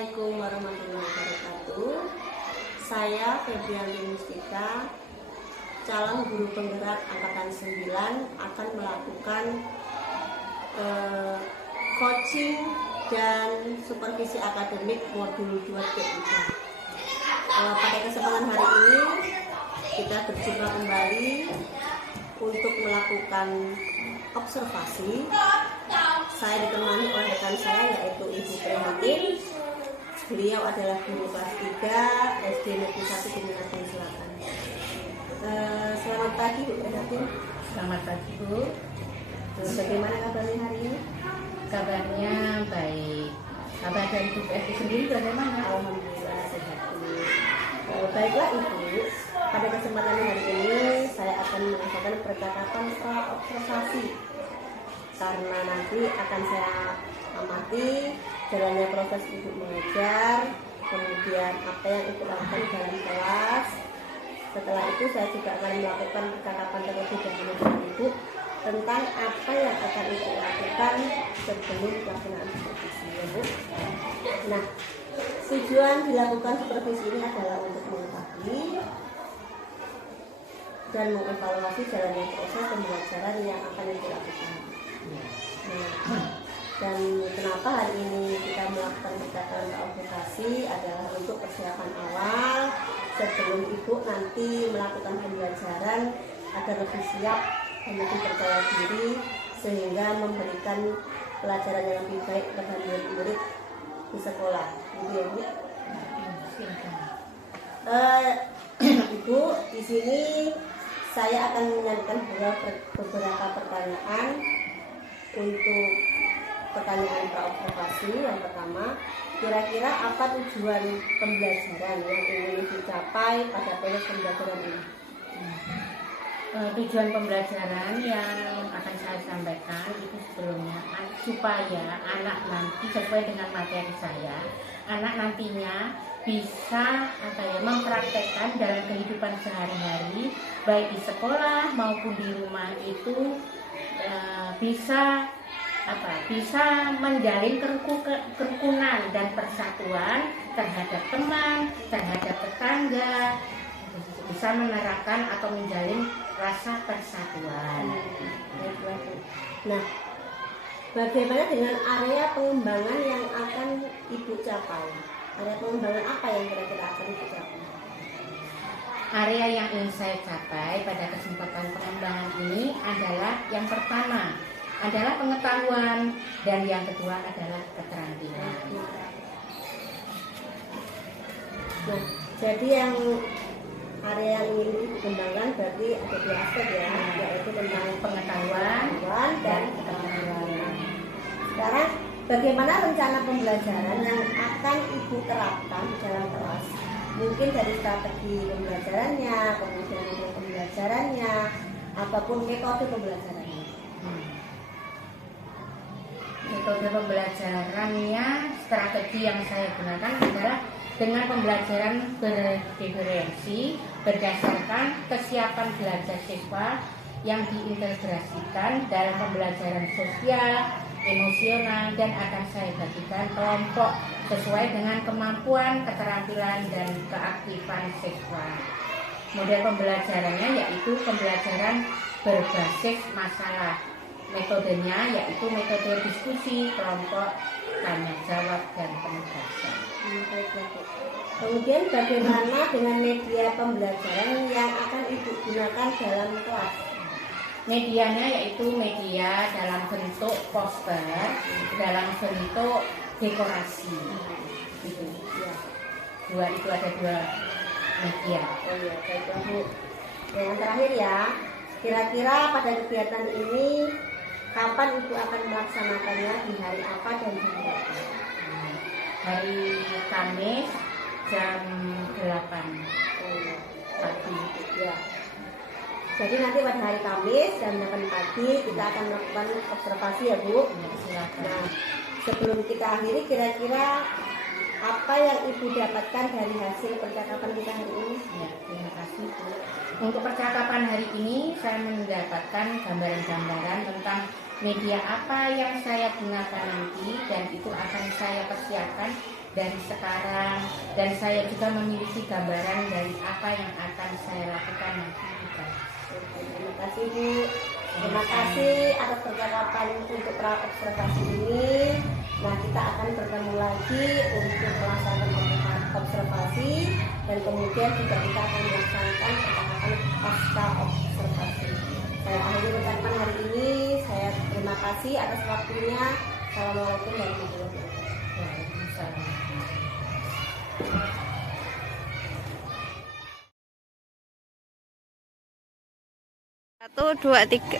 Assalamualaikum warahmatullahi wabarakatuh. Saya Febrianti Mustika, calon guru penggerak angkatan 9, akan melakukan coaching dan supervisi akademik modul 2.3. Pada kesempatan hari ini kita berjumpa kembali untuk melakukan observasi. Saya ditemani oleh rekan saya yaitu Ibu Prihatin. Beliau adalah guru kelas 3 SD Negeri 1 Gunung Selatan. Selamat pagi Bu Prihatin. Selamat pagi Bu. Bagaimana kabarnya hari ini? Kabarnya baik. Kabar dari Bu Prihatin sendiri bagaimana? Alhamdulillah sehat Bu. Baiklah Ibu, pada kesempatan hari ini saya akan mengadakan percakapan pra-observasi, karena nanti akan saya amati jalannya proses Ibu mengajar, kemudian apa yang Ibu lakukan dalam kelas. Setelah itu saya juga akan melakukan percakapan terlebih dahulu dengan Ibu tentang apa yang akan Ibu lakukan sebelum pelaksanaan supervisi ya Bu. Nah, tujuan dilakukan supervisi ini adalah untuk mengetahui dan mengevaluasi jalannya proses pembelajaran yang akan dilakukan. Nah, dan kenapa hari ini kita melakukan percakapan observasi adalah untuk persiapan awal sebelum Ibu nanti melakukan pembelajaran agar lebih siap dan lebih percaya diri sehingga memberikan pelajaran yang lebih baik kepada murid-murid di sekolah. Gitu ya Bu. Ibu, di sini saya akan menyampaikan beberapa pertanyaan untuk pertanyaan pra-observasi. Yang pertama, kira-kira apa tujuan pembelajaran yang ingin dicapai pada proses pembelajaran ini? Tujuan pembelajaran yang akan saya sampaikan itu sebelumnya supaya anak nanti sesuai dengan materi saya, anak nantinya bisa mempraktekkan dalam kehidupan sehari-hari baik di sekolah maupun di rumah itu bisa menjalin kerukunan dan persatuan terhadap teman, terhadap tetangga, bisa menerapkan atau menjalin rasa persatuan. Nah, bagaimana dengan area pengembangan yang akan Ibu capai? Area pengembangan apa yang kira-kira akan Ibu capai? Area yang ingin saya capai pada kesempatan pengembangan ini adalah yang pertama adalah pengetahuan dan yang kedua adalah keterampilan. Nah, jadi yang area yang ingin dikembangkan berarti ada dua aspek ya, yaitu tentang Pengetahuan dan keterampilan. Sekarang bagaimana rencana pembelajaran yang akan Ibu terapkan di dalam kelas? Mungkin dari strategi pembelajarannya, kemudian metode pembelajarannya, ataupun metode pembelajarannya. Metode pembelajarannya, strategi yang saya gunakan adalah dengan pembelajaran berdiferensi berdasarkan kesiapan belajar siswa yang diintegrasikan dalam pembelajaran sosial, emosional, dan akan saya bagikan kelompok sesuai dengan kemampuan, keterampilan, dan keaktifan siswa. Model pembelajarannya yaitu pembelajaran berbasis masalah. Metodenya yaitu metode diskusi, kelompok, tanya jawab, dan penugasan. Kemudian bagaimana dengan media pembelajaran yang akan Ibu gunakan dalam kelas? Medianya yaitu media dalam bentuk poster, dalam bentuk dekorasi. Itu ya. Ada dua media. Oh iya, baiklah Bu. Yang terakhir ya, kira-kira pada kegiatan ini kapan Ibu akan melaksanakannya, di hari apa dan jam berapa? Hari Kamis jam 8 pagi. Ya. Jadi nanti pada hari Kamis jam 8 pagi kita akan melakukan observasi ya Bu. Ya, silakan. Nah, sebelum kita akhiri, kira-kira apa yang Ibu dapatkan dari hasil percakapan kita hari ini? Ya, terima kasih Bu. Untuk percakapan hari ini saya mendapatkan gambaran-gambaran tentang media apa yang saya gunakan nanti, dan itu akan saya persiapkan dari sekarang, dan saya juga memiliki gambaran dari apa yang akan saya lakukan nanti juga. Terima kasih Bu. Terima kasih atas percakapan untuk pra-observasi ini. Nah, kita akan bertemu lagi untuk melaksanakan observasi, dan kemudian juga kita akan melaksanakan percakapan pasca observasi. Saya akhiri percakapan hari ini. Saya terima kasih atas waktunya. Assalamualaikum warahmatullahi wabarakatuh. Waalaikumsalam. Satu, dua, tiga.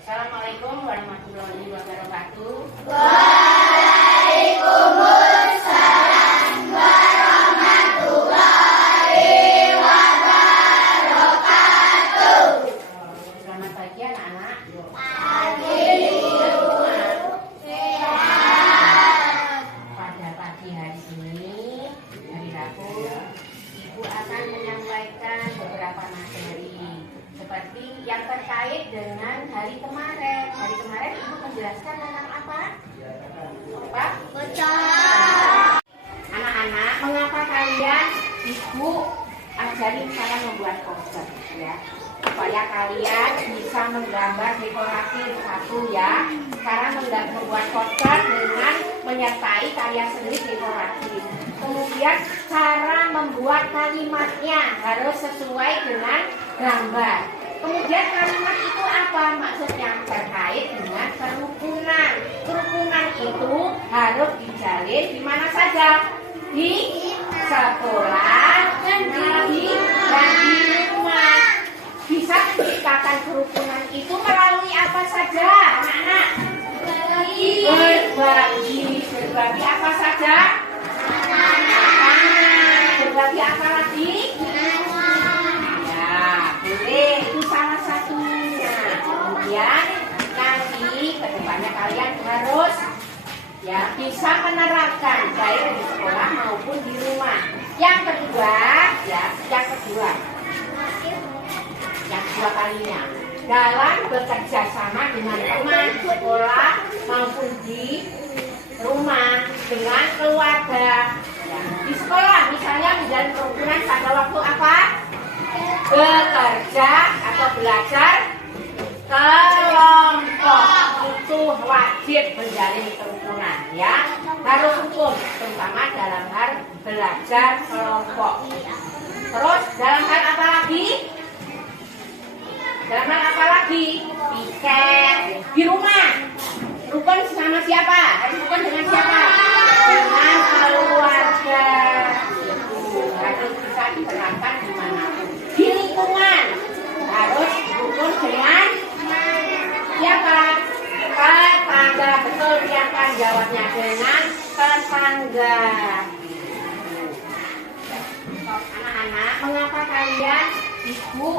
Assalamualaikum warahmatullahi wabarakatuh. Selamat pagi anak-anak. Pada pagi hari ini, hari Rabu, Ibu akan menyampaikan beberapa materi seperti yang terkait dengan hari kemarin. Hari kemarin Ibu menjelaskan tentang apa? Apa? Anak-anak, mengapa kalian Ibu ajarin cara membuat poster ya? Supaya kalian bisa menggambar dekoratif satu ya. Cara membuat poster dengan menyertai karya seni dekoratif. Kemudian cara membuat kalimatnya harus sesuai dengan gambar. Kemudian kalimat itu apa? Maksudnya terkait dengan kerukunan. Kerukunan itu harus dijalin di mana saja? Di sekolah, dan di rumah. Bisa menciptakan kerukunan itu melalui apa saja, anak-anak? Berbagi apa saja? Berbagi apa lagi? Ya, boleh, itu salah satunya. Kemudian nanti kedepannya kalian harus ya bisa menerapkan baik di sekolah maupun di rumah. Yang kedua kalinya dalam bekerja sama dengan teman sekolah maupun di rumah dengan keluarga. Ya, di sekolah misalnya menjalin kerukunan pada waktu apa? Bekerja atau belajar kelompok, itu wajib menjalin kerukunan ya, harus hukum terutama dalam hal belajar kelompok. Terus dalam hal apa lagi? Dalam hal apa lagi? Piket di rumah. Rukun sama siapa? Harus rukun dengan siapa? Dengan keluarga. Itu harus bisa diterapkan dimanapun. Di lingkungan harus rukun dengan siapa? Tetangga. Betul, siapa jawabnya? Dengan tetangga. Anak-anak, mengapa kalian Ibu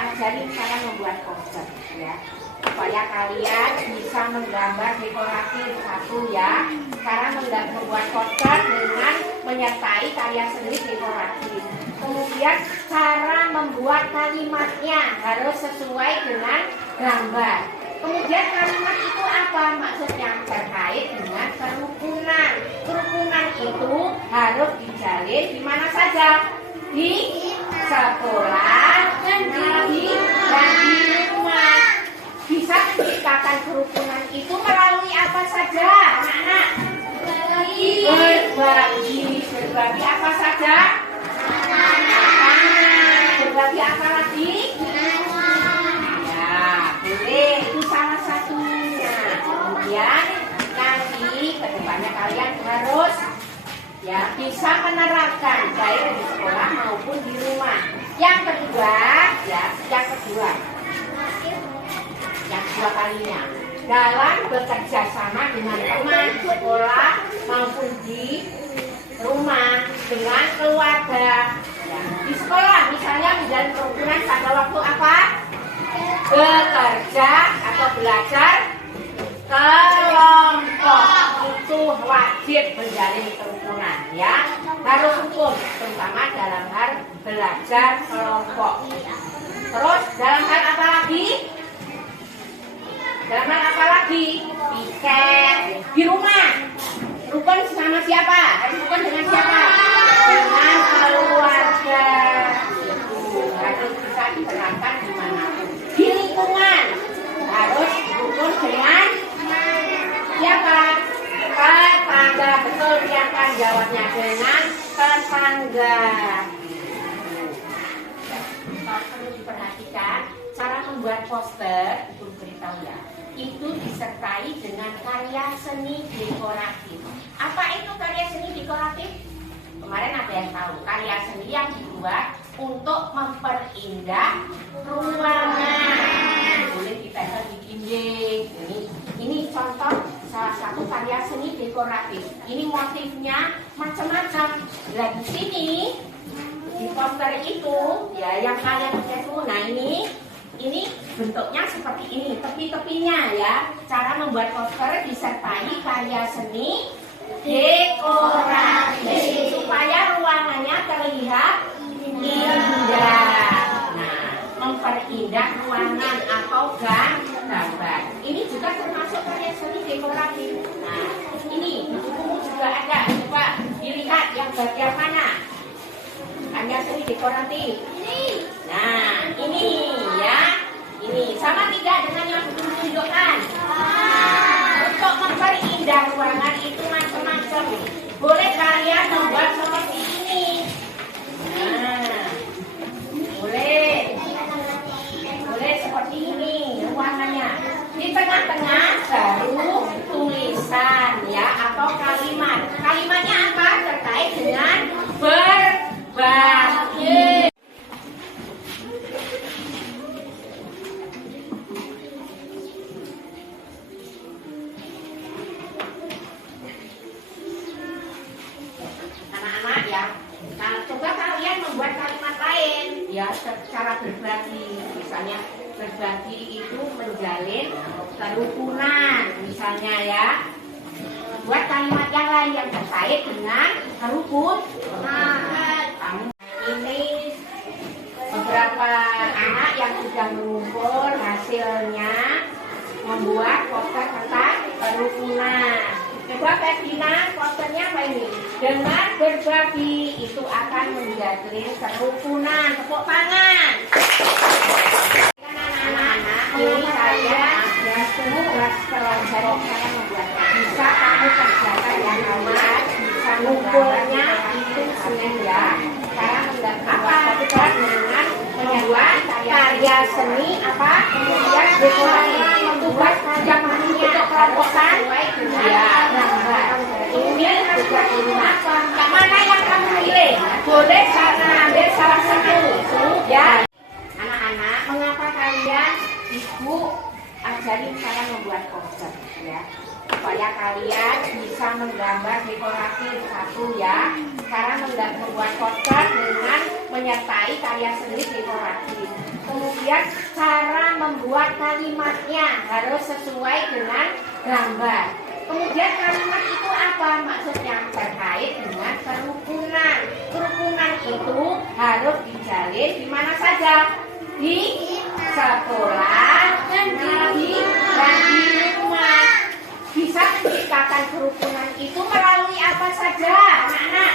ajarin cara membuat poster ya? Supaya kalian bisa menggambar dekoratif satu ya. Cara membuat poster dengan menyertai karya seni dekoratif. Kemudian cara membuat kalimatnya harus sesuai dengan gambar. Kemudian kalimat itu apa? Maksudnya terkait dengan kerukunan. Kerukunan itu harus dijalin di mana saja? Di sekolah, dan di rumah. Bisa menciptakan kerukunan itu melalui apa saja, anak-anak? berbagi apa saja? Berbagi apa lagi? Ya, boleh, itu salah satunya. Kemudian nanti kedepannya kalian harus ya bisa menerapkan baik di sekolah maupun di rumah. Yang kedua kalinya dalam bekerja sama dengan teman sekolah maupun di rumah dengan keluarga. Ya, di sekolah misalnya menjalin kerukunan pada waktu apa? Bekerja atau belajar kelompok, itu wajib menjalin kerukunan ya, harus hukum terutama dalam hal belajar kelompok. Terus dalam hal apa lagi? Dalam hal apa lagi? Piket di rumah. Rukun sama siapa? Harus rukun dengan siapa? Dengan keluarga. Itu harus bisa diterapkan dimanapun. Di lingkungan harus rukun dengan siapa? Tetangga. Betul, siapa jawabnya? Dengan tetangga. Perlu diperhatikan cara membuat poster. Itu beritahu ya. Itu disertai dengan karya seni dekoratif. Apa itu karya seni dekoratif? Kemarin ada yang tahu, karya seni yang dibuat untuk memperindah ruangan. Boleh ditempel di dinding. Ini contoh salah satu karya seni dekoratif. Ini motifnya macam-macam. Nah di sini di poster itu ya yang kalian lihat tuh, nah ini bentuknya seperti ini, tepi-tepinya ya. Cara membuat poster disertai karya seni dekoratif supaya ruangannya terlihat indah. Nah, memperindah ruangan atau gambar. Ini juga termasuk karya seni dekoratif. Nah, ini di bukumu juga ada. Coba dilihat yang bagian mana? Karya seni dekoratif. Nah, ini ya. Ini sama tidak dengan yang ditunjukkan? Untuk memperindah ruangan itu macam-macam. Boleh kalian membuat seperti ini. Nah, boleh seperti ini ruangannya. Di tengah-tengah baru tulisan ya atau kalimat. Kalimatnya apa? Terkait dengan berbagi. Ya, cara berbagi, misalnya berbagi itu menjalin kerukunan, misalnya ya. Buat kalimat yang lain yang terkait dengan kerukunan. Ini beberapa anak yang sudah mengumpul hasilnya membuat poster tentang kerukunan. Coba Ferdina, posternya apa ini? Dengan berbagi itu akan menjalin kerukunan. Tepuk tangan. Anak-anak, ini saya ada tugas pelajaran saya membuat. Bisa kamu kerjakan yang awal, bisa ngumpulnya itu Senin ya. Cara menggambar dengan membuat karya seni apa? Kemudian dekorasi tugas yang untuk kelompok ya. Ini juga apa? Mana yang kamu pilih? Boleh ambil salah satu ya. Anak-anak, mengapa kalian ibu ajarin cara membuat poster ya? Supaya kalian bisa menggambar dekoratif satu ya. Cara membuat poster dengan menyertai karya seni dekoratif. Kemudian cara membuat kalimatnya harus sesuai dengan gambar. Kemudian kalimat itu apa? Maksudnya terkait dengan kerukunan. Kerukunan itu harus dijalin di mana saja? Di sekolah dan di rumah. Bisa menciptakan kerukunan itu melalui apa saja, anak-anak?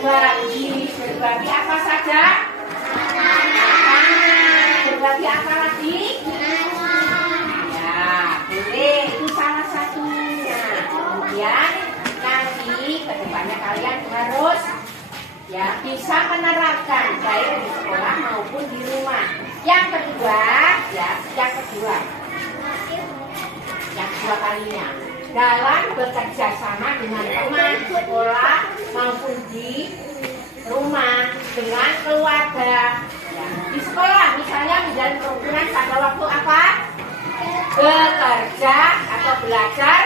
Berbagi apa saja? Berbagi apa lagi? Ya, boleh. Itu salah satunya. Kemudian nanti kalian harus ya bisa menerapkan baik di sekolah maupun di rumah. Yang kedua kalinya dalam bekerja sama dengan teman sekolah maupun di rumah dengan keluarga. Ya, di sekolah misalnya menjalin kerukunan pada waktu apa? Bekerja atau belajar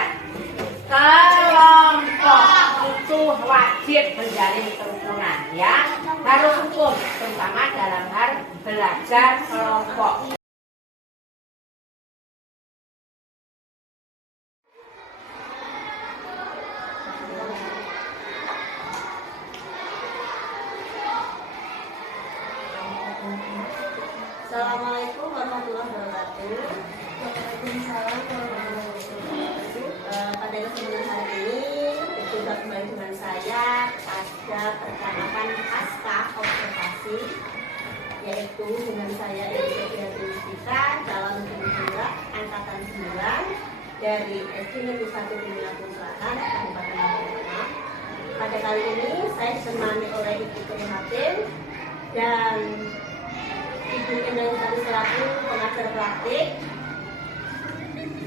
kelompok, itu wajib menjalin kerukunan ya, harus hukum terutama dalam hal belajar kelompok. Assalamualaikum warahmatullahi wabarakatuh. Waalaikumsalam warahmatullahi wabarakatuh. Pada kesempatan hari ini berjumpa kembali dengan saya pada percakapan pasca observasi, yaitu dengan saya Elisabeth Rustika dalam kebetulan angkatan 9 dari SD Negeri 1 Lampung Selatan, Kabupaten Lampung. Pada kali ini saya ditemani oleh Ibu Prihatin dan Ibu Endang Sari selaku pengajar praktik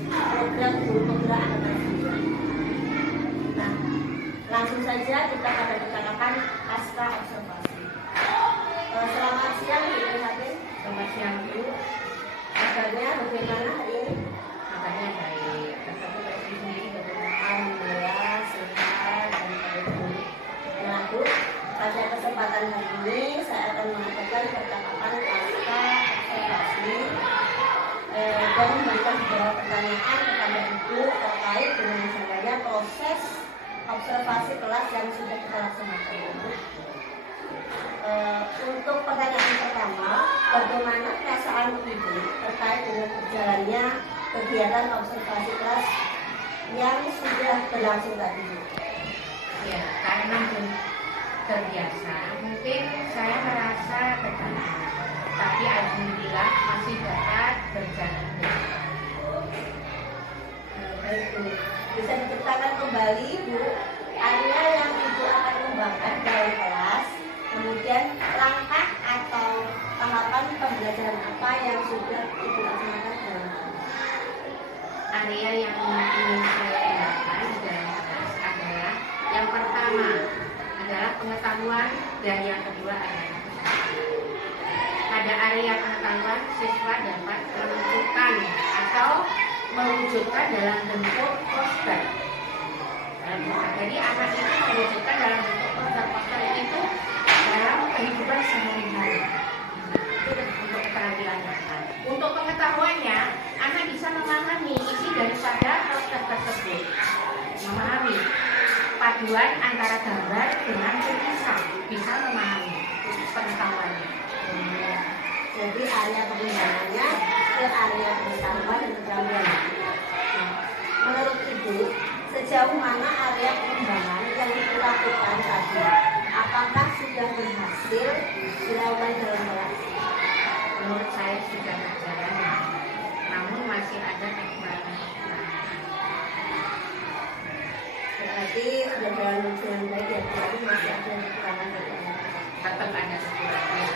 program guru penggerak angkatan 9. Nah, langsung saja kita pada percakapan pasca observasi. Selamat siang Ibu Prihatin. Selamat siang Bu. Kabarnya bagaimana hari ini? Kabarnya baik. Tapi Ibu sendiri bagaimana? Alhamdulillah sehat dan baik. Nah Bu, pada kesempatan hari ini saya akan mengatakan percakapan pasca observasi dan memberikan beberapa pertanyaan kepada Ibu terkait dengan misalnya proses observasi kelas yang sudah kita laksanakan. Untuk pertanyaan pertama, bagaimana perasaan Ibu terkait dengan berjalannya kegiatan observasi kelas yang sudah berlangsung tadi? Ya, karena terbiasa, mungkin saya merasa terganggu, tapi alhamdulillah masih dapat berjalan. Baik Bu, bisa diceritakan kembali Bu, area yang Ibu akan kembangkan dalam kelas, kemudian langkah atau tahapan pembelajaran apa yang sudah Ibu laksanakan dalam kelas? Area yang ingin saya kembangkan di dalam kelas adalah yang pertama adalah pengetahuan dan yang kedua adalah pada area pengetahuan siswa dapat menentukan atau mewujudkan dalam bentuk poster. Jadi anak itu mewujudkan dalam bentuk poster itu dalam kehidupan sehari-hari. Itu untuk keterampilan dasar. Untuk pengetahuannya, anak bisa memahami isi daripada poster tersebut, memahami paduan antara gambar dengan tulisan, bisa memahami pengetahuannya. Jadi area pengembangannya ke area pengetahuan dan keterampilan. Nah, menurut Ibu, sejauh mana area pengembangan yang dilakukan tadi? Apakah sudah berhasil dilakukan dalam kelas? Menurut saya sudah berjalan, namun masih ada kekurangan. Berarti sudah jalan dengan baik ya, tapi masih ada kekurangan. Tetap ada kekurangan.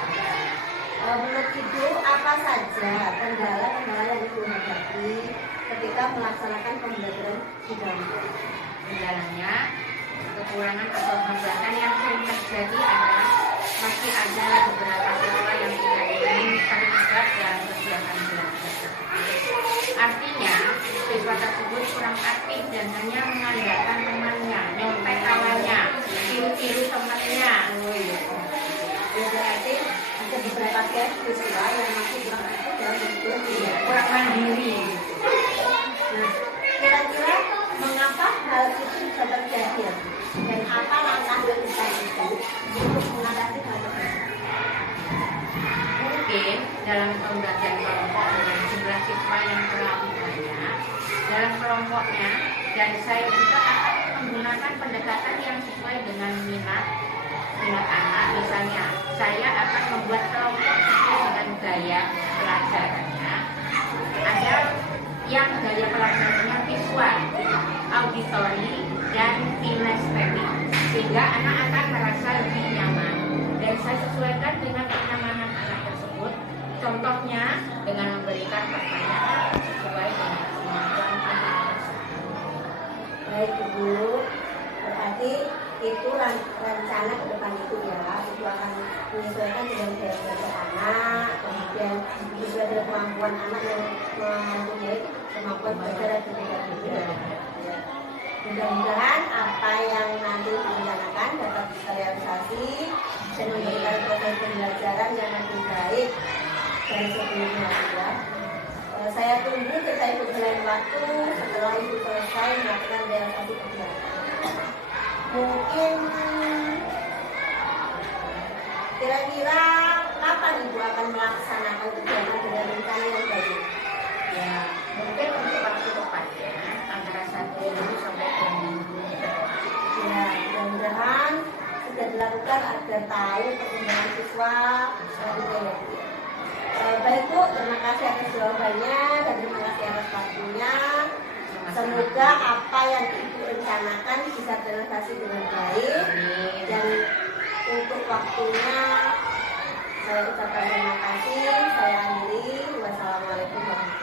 Menurut Ibu, apa saja kendala-kendala yang Ibu hadapi ketika melaksanakan pembelajaran di dalam kelas? Kendalanya, kekurangan atau hambatan yang sering terjadi adalah masih ada beberapa siswa yang tidak ingin terlibat dalam kegiatan belajar. Artinya, siswa tersebut kurang aktif dan hanya mengandalkan temannya, nyontek kawannya, tiru-tiru temannya. Ya, berarti ada beberapa siswa yang masih kurang aktif dalam belajar, Kurang mandiri. Nah, kira-kira mengapa hal itu bisa terjadi dan apa langkah yang kita itu untuk mengatasi hal tersebut? Mungkin dalam pembelajaran kelompok dengan jumlah siswa yang terlalu banyak dalam kelompoknya, dan saya juga akan menggunakan pendekatan yang sesuai dengan minat anak. Misalnya, saya akan membuat kelompok sesuai dengan gaya pelajarannya. Ada yang gaya pelajarannya visual, auditori, dan kinestetik. sehingga anak akan merasa lebih nyaman dan saya sesuaikan dengan kenyamanan anak tersebut. Contohnya dengan memberikan pertanyaan sesuai dengan kemampuan anak tersebut. Baik Ibu, berarti itu rencana ke depan itu ya, itu akan menyesuaikan dengan gaya belajar anak, kemudian sesuai dengan kemampuan anak yang mempunyai kemampuan belajar yang berbeda-beda. Mudah-mudahan apa yang nanti direncanakan dapat terrealisasi dan memberikan proses pembelajaran yang lebih baik dari sebelumnya ya. Saya tunggu kita ikut berjalan waktu setelah Ibu selesai melakukan realisasi kegiatan. Mungkin kira-kira kapan Ibu akan melaksanakan kegiatan dengan rencana yang baik? Ya, mungkin untuk waktu tepatnya antara 1 minggu sampai 2 minggu. Ya, mudah-mudahan sudah dilakukan agar tahu perkembangan siswa selanjutnya. Baik Bu, terima kasih atas jawabannya dan terima kasih atas waktunya. Semoga apa yang Ibu rencanakan bisa terrealisasi dengan baik. Dan untuk waktunya saya ucapkan terima kasih. Saya akhiri. Wassalamualaikum warahmatullahi wabarakatuh.